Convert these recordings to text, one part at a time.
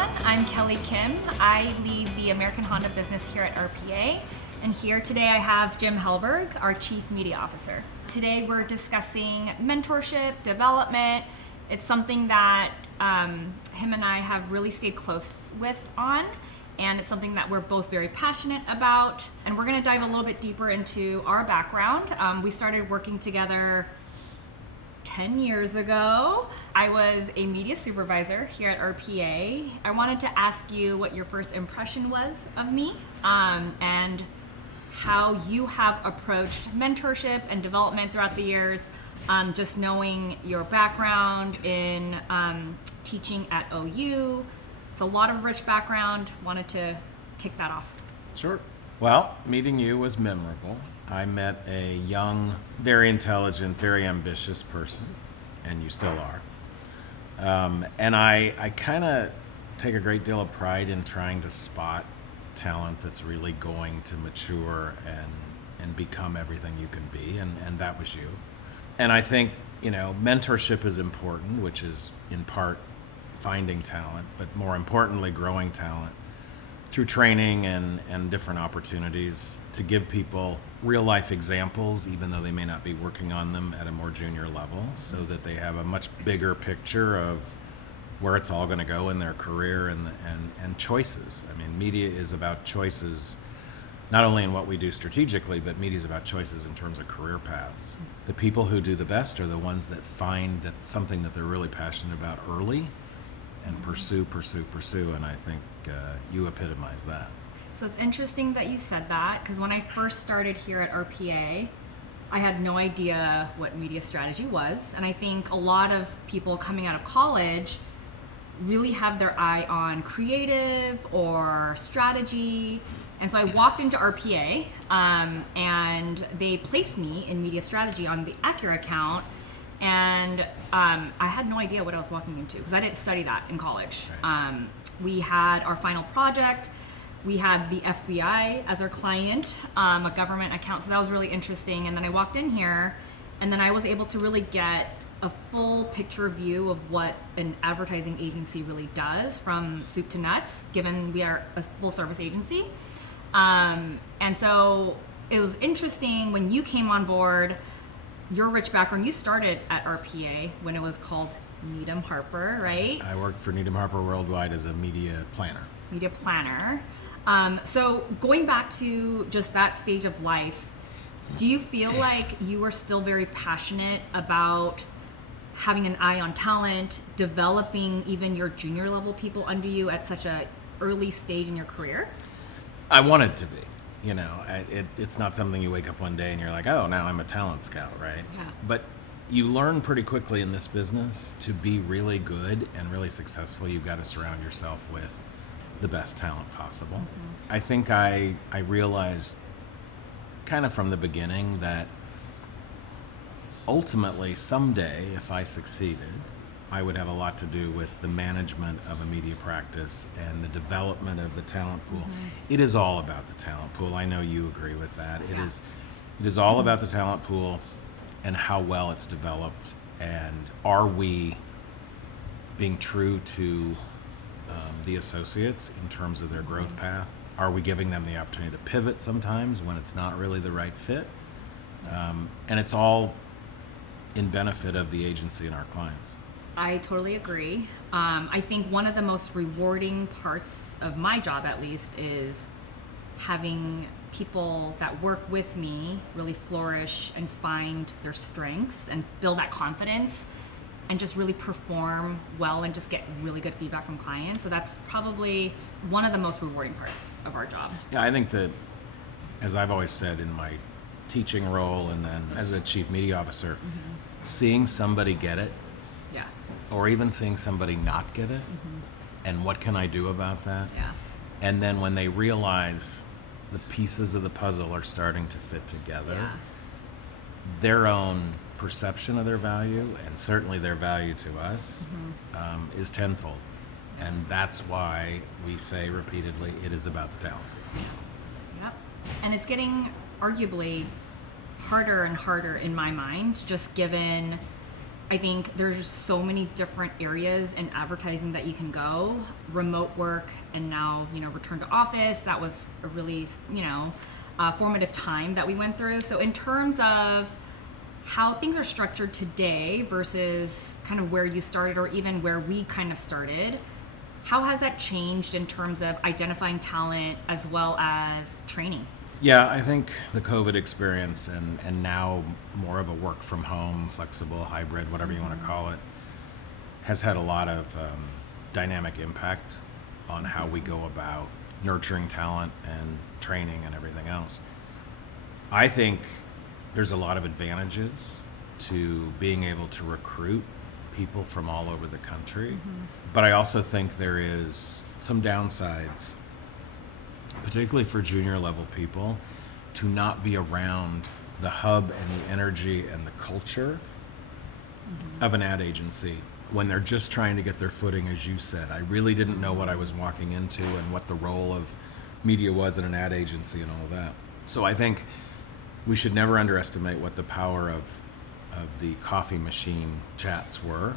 everyone. I'm Kelly Kim. I lead the American Honda business here at RPA. And here today I have Jim Helberg, our Chief Media Officer. Today we're discussing mentorship, development. It's something that him and I have really stayed close with on. And it's something that we're both very passionate about. And we're gonna dive a little bit deeper into our background. We started working together 10 years ago. I was a media supervisor here at RPA. I wanted to ask you what your first impression was of me, and how you have approached mentorship and development throughout the years, just knowing your background in teaching at OU. It's a lot of rich background. Wanted to kick that off. Sure. Well, meeting you was memorable. I met a young, very intelligent, very ambitious person, and you still are. And I kind of take a great deal of pride in trying to spot talent that's really going to mature and become everything you can be, and that was you. And I think, mentorship is important, which is in part finding talent, but more importantly, growing talent through training and different opportunities to give people real life examples, even though they may not be working on them at a more junior level, so that they have a much bigger picture of where it's all going to go in their career and choices. I mean, media is about choices, not only in what we do strategically, but media is about choices in terms of career paths. The people who do the best are the ones that find that something that they're really passionate about early and pursue, and I think you epitomize that. So it's interesting that you said that, because when I first started here at RPA, I had no idea what media strategy was, and I think a lot of people coming out of college really have their eye on creative or strategy, and so I walked into RPA, and they placed me in media strategy on the Acura account. And I had no idea what I was walking into because I didn't study that in college. Right. We had our final project. We had the FBI as our client, a government account. So that was really interesting. And then I walked in here, and then I was able to really get a full picture view of what an advertising agency really does from soup to nuts, given we are a full service agency. And so it was interesting when you came on board. Your rich background, you started at RPA when it was called Needham Harper, right? I worked for Needham Harper Worldwide as a media planner. Media planner. So going back to just that stage of life, do you feel like you are still very passionate about having an eye on talent, developing even your junior level people under you at such an early stage in your career? I wanted to be. It's not something you wake up one day and you're like, oh, now I'm a talent scout, right? Yeah. But you learn pretty quickly in this business to be really good and really successful. You've got to surround yourself with the best talent possible. Mm-hmm. I think I realized kind of from the beginning that ultimately someday, if I succeeded, I would have a lot to do with the management of a media practice and the development of the talent pool. Mm-hmm. It is all about the talent pool. I know you agree with that. Yeah. It is all about the talent pool and how well it's developed, and are we being true to the associates in terms of their growth path? Are we giving them the opportunity to pivot sometimes when it's not really the right fit? And it's all in benefit of the agency and our clients. I totally agree. I think one of the most rewarding parts of my job, at least, is having people that work with me really flourish and find their strengths and build that confidence and just really perform well and just get really good feedback from clients. So that's probably one of the most rewarding parts of our job. Yeah, I think that, as I've always said in my teaching role and then as a chief media officer, seeing somebody get it, yeah, or even seeing somebody not get it, and what can I do about that? Yeah. And then when they realize the pieces of the puzzle are starting to fit together, Yeah. their own perception of their value, and certainly their value to us, is tenfold. Yeah. And that's why we say repeatedly, it is about the talent. Yep. And it's getting arguably harder and harder in my mind, just given I think there's so many different areas in advertising that you can go. Remote work and now, return to office. That was a really, formative time that we went through. So in terms of how things are structured today versus kind of where you started or even where we kind of started, how has that changed in terms of identifying talent as well as training? Yeah, I think the COVID experience and now more of a work from home, flexible, hybrid, whatever you want to call it, has had a lot of dynamic impact on how we go about nurturing talent and training and everything else. I think there's a lot of advantages to being able to recruit people from all over the country, but I also think there is some downsides, particularly for junior level people, to not be around the hub and the energy and the culture of an ad agency when they're just trying to get their footing, as you said. I really didn't know what I was walking into and what the role of media was in an ad agency and all of that. So I think we should never underestimate what the power of the coffee machine chats were.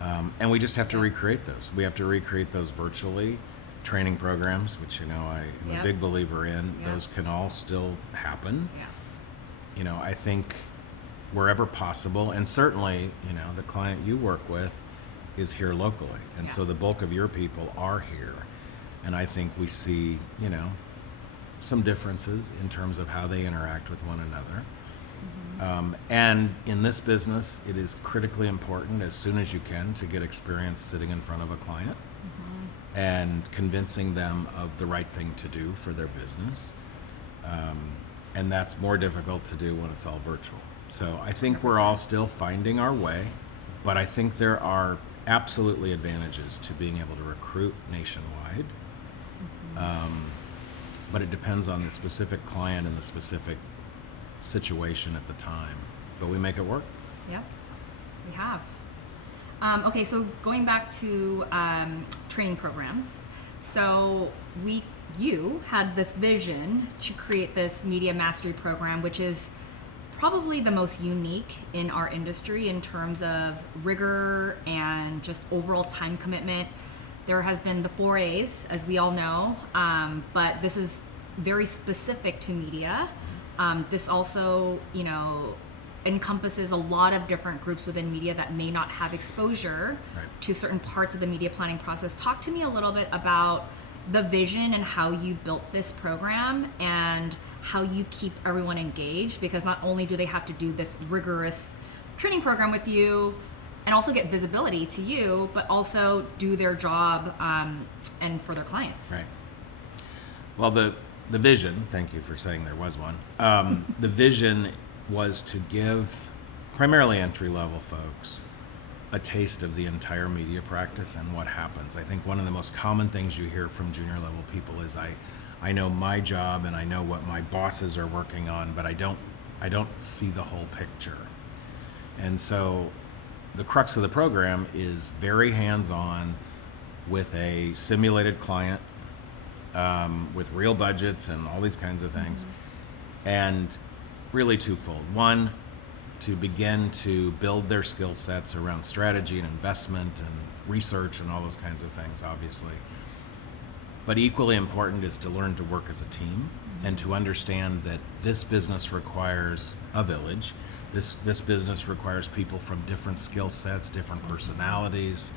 And we just have to recreate those. We have to recreate those virtually. Training programs, which I'm a big believer in, those can all still happen. I think wherever possible, and certainly, the client you work with is here locally, and so the bulk of your people are here, and I think we see, some differences in terms of how they interact with one another. And in this business, it is critically important as soon as you can to get experience sitting in front of a client and convincing them of the right thing to do for their business. And that's more difficult to do when it's all virtual. So I think we're all still finding our way, but I think there are absolutely advantages to being able to recruit nationwide. But it depends on the specific client and the specific situation at the time. But we make it work. Yep, we have. Okay, so going back to training programs. So you had this vision to create this media mastery program, which is probably the most unique in our industry in terms of rigor and just overall time commitment. There has been the 4 A's, as we all know, but this is very specific to media. This also, encompasses a lot of different groups within media that may not have exposure to certain parts of the media planning process. Talk to me a little bit about the vision and how you built this program and how you keep everyone engaged, because not only do they have to do this rigorous training program with you and also get visibility to you, but also do their job and for their clients. Right. Well, the vision, thank you for saying there was one. The vision was to give primarily entry-level folks a taste of the entire media practice and what happens. I think one of the most common things you hear from junior level people is I know my job and I know what my bosses are working on, but I don't see the whole picture. And so the crux of the program is very hands-on with a simulated client, with real budgets and all these kinds of things. And really twofold. One, to begin to build their skill sets around strategy and investment and research and all those kinds of things, obviously. But equally important is to learn to work as a team and to understand that this business requires a village. This business requires people from different skill sets, different personalities.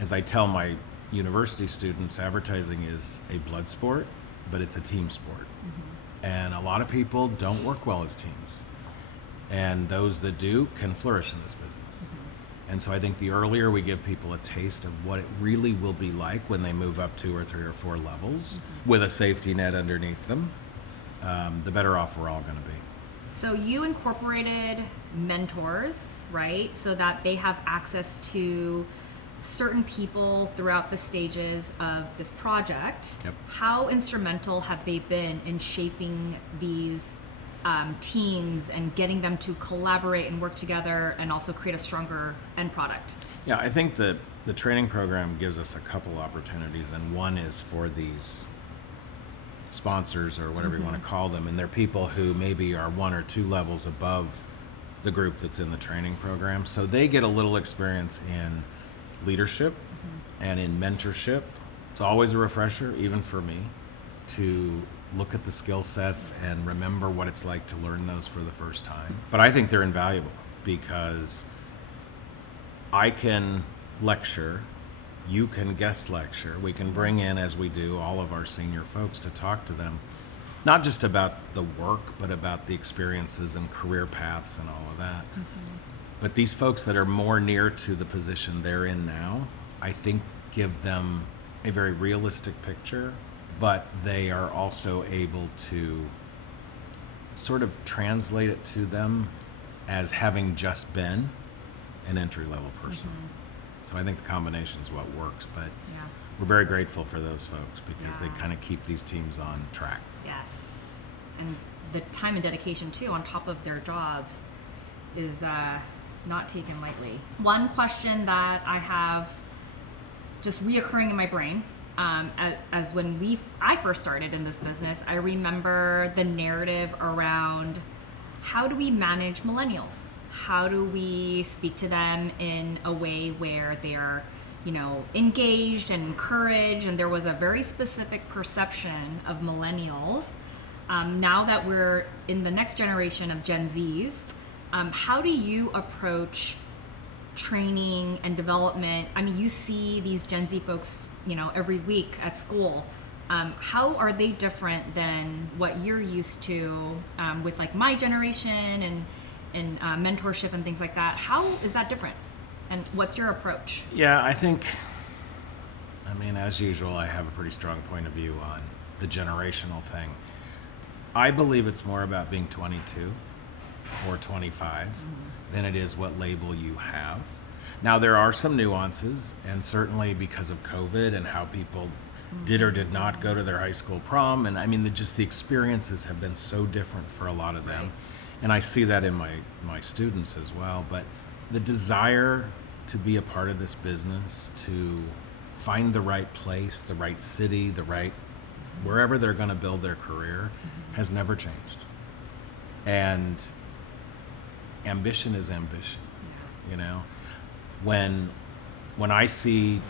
As I tell my university students, advertising is a blood sport, but it's a team sport. And a lot of people don't work well as teams. And those that do can flourish in this business. And so I think the earlier we give people a taste of what it really will be like when they move up 2 or 3 or 4 levels with a safety net underneath them, the better off we're all going to be. So you incorporated mentors, right? So that they have access to certain people throughout the stages of this project. Yep. How instrumental have they been in shaping these teams and getting them to collaborate and work together and also create a stronger end product? Yeah, I think that the training program gives us a couple opportunities, and one is for these sponsors or whatever you want to call them, and they're people who maybe are 1 or 2 levels above the group that's in the training program. So they get a little experience in leadership and in mentorship. It's always a refresher, even for me, to look at the skill sets and remember what it's like to learn those for the first time. But I think they're invaluable because I can lecture, you can guest lecture, we can bring in, as we do, all of our senior folks to talk to them, not just about the work, but about the experiences and career paths and all of that. But these folks that are more near to the position they're in now, I think give them a very realistic picture, but they are also able to sort of translate it to them as having just been an entry-level person. So I think the combination is what works, but we're very grateful for those folks because they kind of keep these teams on track. Yes. And the time and dedication, too, on top of their jobs is not taken lightly. One question that I have just reoccurring in my brain, as when I first started in this business, I remember the narrative around how do we manage millennials? How do we speak to them in a way where they're, engaged and encouraged? And there was a very specific perception of millennials. Now that we're in the next generation of Gen Zs, how do you approach training and development? I mean, you see these Gen Z folks, every week at school. How are they different than what you're used to with like my generation and mentorship and things like that? How is that different? And what's your approach? Yeah, I think, as usual, I have a pretty strong point of view on the generational thing. I believe it's more about being 22 or 25 than it is what label you have. Now, there are some nuances, and certainly because of COVID and how people did or did not go to their high school prom, and just the experiences have been so different for a lot of them. Right. And I see that in my students as well. But the desire to be a part of this business, to find the right place, the right city, wherever they're going to build their career, has never changed. And ambition is ambition. When I see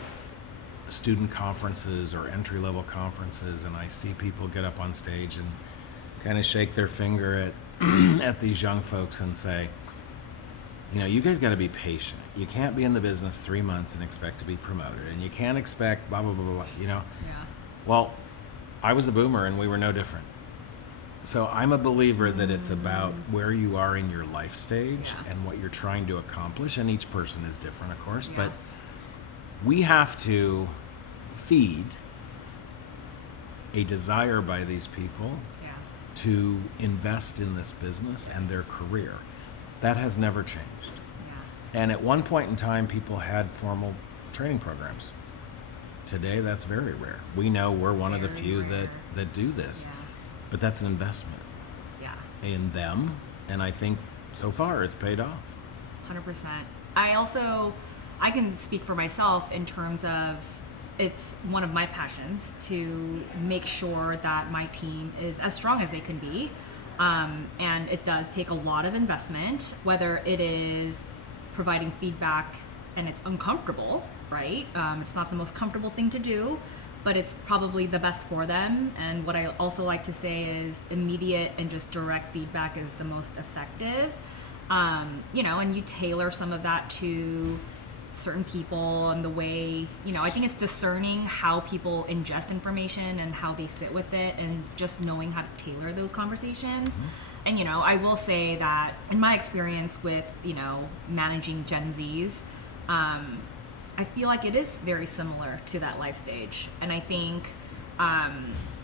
student conferences or entry-level conferences and I see people get up on stage and kind of shake their finger at these young folks and say, you guys got to be patient. You can't be in the business 3 months and expect to be promoted, and you can't expect blah, blah, blah, blah, Yeah. Well, I was a boomer and we were no different. So I'm a believer that it's about where you are in your life stage and what you're trying to accomplish, and each person is different, of course, but we have to feed a desire by these people to invest in this business and their career. That has never changed. And at one point in time, people had formal training programs. Today, that's very rare. We know we're one of the few that do this, but that's an investment in them, and I think so far it's paid off. 100%. I can speak for myself in terms of it's one of my passions to make sure that my team is as strong as they can be. And it does take a lot of investment, whether it is providing feedback and it's uncomfortable, right? It's not the most comfortable thing to do, but it's probably the best for them. And what I also like to say is immediate and just direct feedback is the most effective. And you tailor some of that to certain people and the way, I think it's discerning how people ingest information and how they sit with it and just knowing how to tailor those conversations. And, I will say that in my experience with, managing Gen Zs, I feel like it is very similar to that life stage. And I think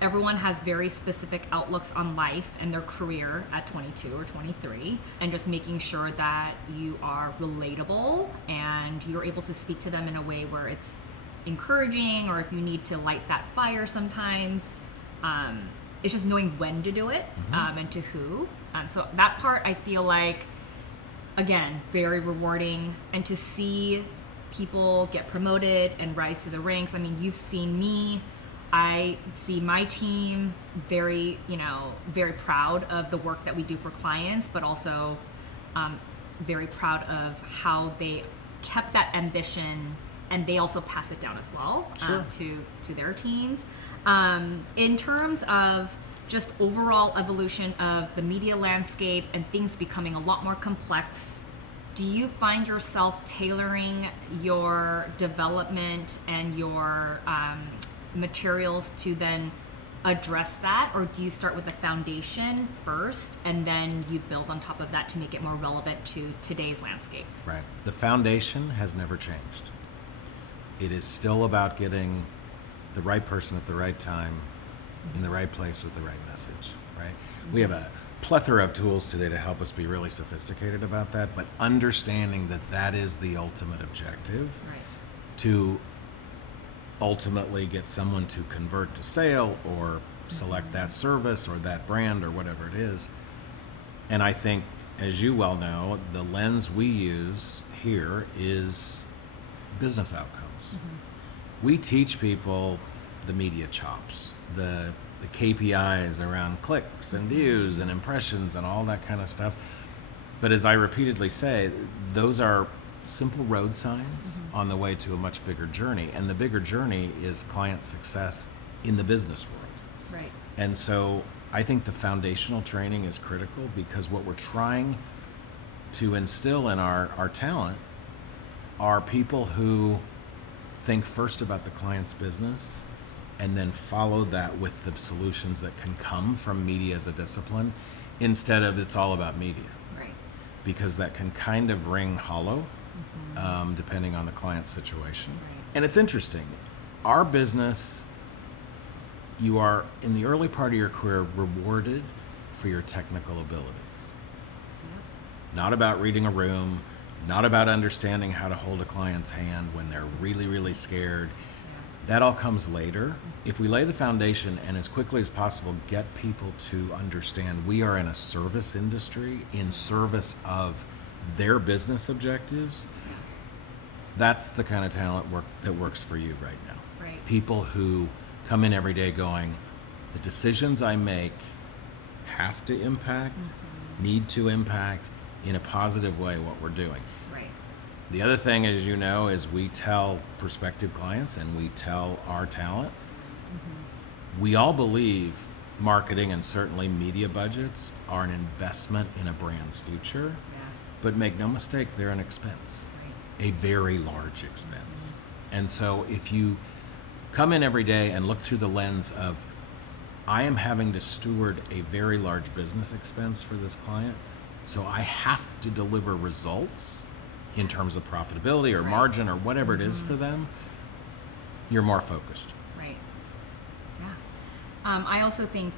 everyone has very specific outlooks on life and their career at 22 or 23, and just making sure that you are relatable and you're able to speak to them in a way where it's encouraging, or if you need to light that fire sometimes, it's just knowing when to do it and to who. So that part I feel like, again, very rewarding, and to see people get promoted and rise to the ranks. I mean, you've seen me. I see my team very, very proud of the work that we do for clients, but also very proud of how they kept that ambition, and they also pass it down as well Sure. to their teams. In terms of just overall evolution of the media landscape and things becoming a lot more complex, do you find yourself tailoring your development and your materials to then address that, or do you start with the foundation first and then you build on top of that to make it more relevant to today's landscape? Right. The foundation has never changed. It is still about getting the right person at the right time, in the right place with the right message, right? We have a plethora of tools today to help us be really sophisticated about that, but understanding that that is the ultimate objective, Right. to ultimately get someone to convert to sale or select that service or that brand or whatever it is. And I think, as you well know, the lens we use here is business outcomes. We teach people the media chops, the KPIs around clicks and views and impressions and all that kind of stuff. But as I repeatedly say, those are simple road signs on the way to a much bigger journey. And the bigger journey is client success in the business world. Right. And so I think the foundational training is critical, because what we're trying to instill in our talent are people who think first about the client's business and then follow that with the solutions that can come from media as a discipline, instead of it's all about media. Right. Because that can kind of ring hollow, depending on the client situation. Right. And it's interesting. Our business, you are, in the early part of your career, rewarded for your technical abilities. Not about reading a room, not about understanding how to hold a client's hand when they're really, really scared. That all comes later. If we lay the foundation and as quickly as possible get people to understand we are in a service industry in service of their business objectives, that's the kind of talent that works for you right now. Right. People who come in every day going, the decisions I make have to impact, need to impact in a positive way what we're doing. Right. The other thing, as you know, is we tell prospective clients and we tell our talent, we all believe marketing and certainly media budgets are an investment in a brand's future, but make no mistake, they're an expense, a very large expense. And so if you come in every day and look through the lens of, I am having to steward a very large business expense for this client, so I have to deliver results in terms of profitability or margin or whatever it is for them, you're more focused. Right. Yeah. I also think,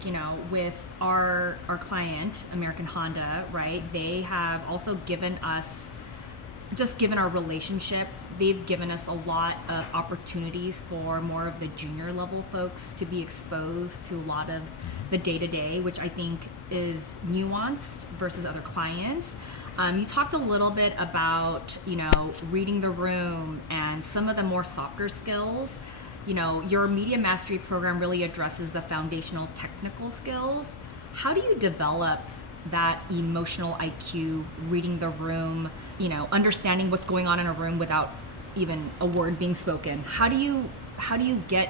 with our client, American Honda, right, they have also given us, just given our relationship, they've given us a lot of opportunities for more of the junior level folks to be exposed to a lot of the day-to-day, which I think is nuanced versus other clients. You talked a little bit about, reading the room and some of the more softer skills. Your media mastery program really addresses the foundational technical skills. How do you develop that emotional IQ, reading the room, understanding what's going on in a room without even a word being spoken? How do you get,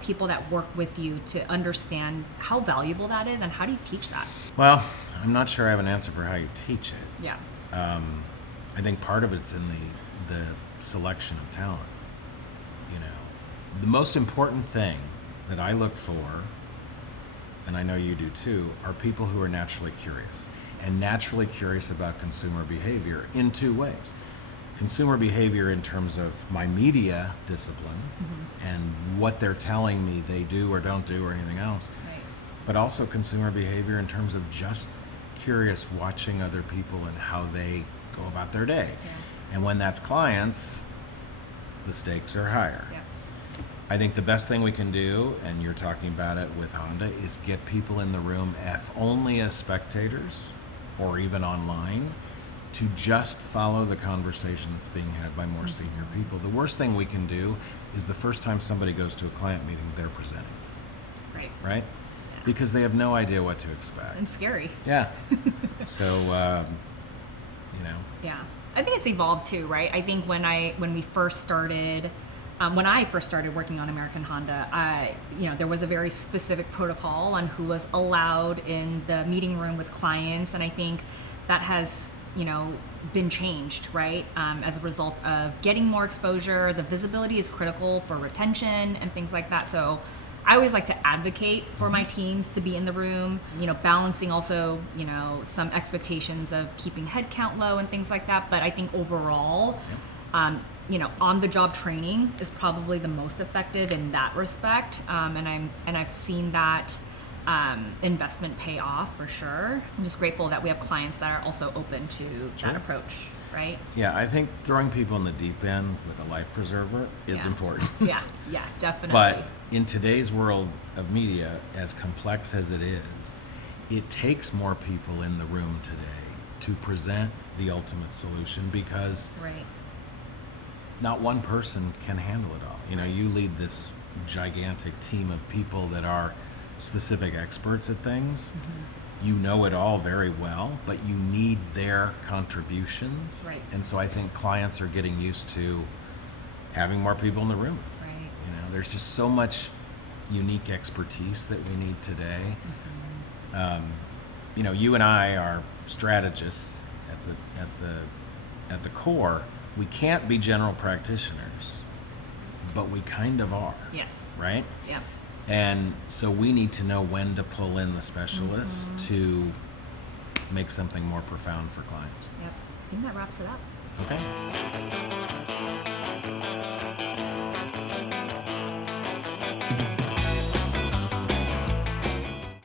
people that work with you to understand how valuable that is, and how do you teach that? Well, I'm not sure I have an answer for how you teach it. Yeah. I think part of it's in the selection of talent. The most important thing that I look for, and I know you do too, are people who are naturally curious, and naturally curious about consumer behavior in two ways. Consumer behavior in terms of my media discipline and what they're telling me they do or don't do or anything else, Right. but also consumer behavior in terms of just curious watching other people and how they go about their day. Yeah. And when that's clients, the stakes are higher. Yeah. I think the best thing we can do, and you're talking about it with Honda, is get people in the room, if only as spectators or even online, to just follow the conversation that's being had by more senior people. The worst thing we can do is the first time somebody goes to a client meeting, they're presenting, Right. right? Because they have no idea what to expect. And scary. Yeah. So Yeah, I think it's evolved too, right? I think when I first started working on American Honda, there was a very specific protocol on who was allowed in the meeting room with clients, and I think that has been changed, right? As a result of getting more exposure. The visibility is critical for retention and things like that. So I always like to advocate for my teams to be in the room, balancing also, some expectations of keeping headcount low and things like that. But I think overall, on-the-job training is probably the most effective in that respect. And I've seen that investment pay off for sure. I'm just grateful that we have clients that are also open to that approach, right? Yeah, I think throwing people in the deep end with a life preserver is important. Yeah, definitely. But in today's world of media, as complex as it is, it takes more people in the room today to present the ultimate solution, because not one person can handle it all. You lead this gigantic team of people that are specific experts at things. You know it all very well, but you need their contributions. Right. And so I think clients are getting used to having more people in the room. Right. There's just so much unique expertise that we need today. You and I are strategists at the core. We can't be general practitioners, but we kind of are. Yes. Right? Yeah. And so we need to know when to pull in the specialists to make something more profound for clients. Yep. I think that wraps it up. Okay.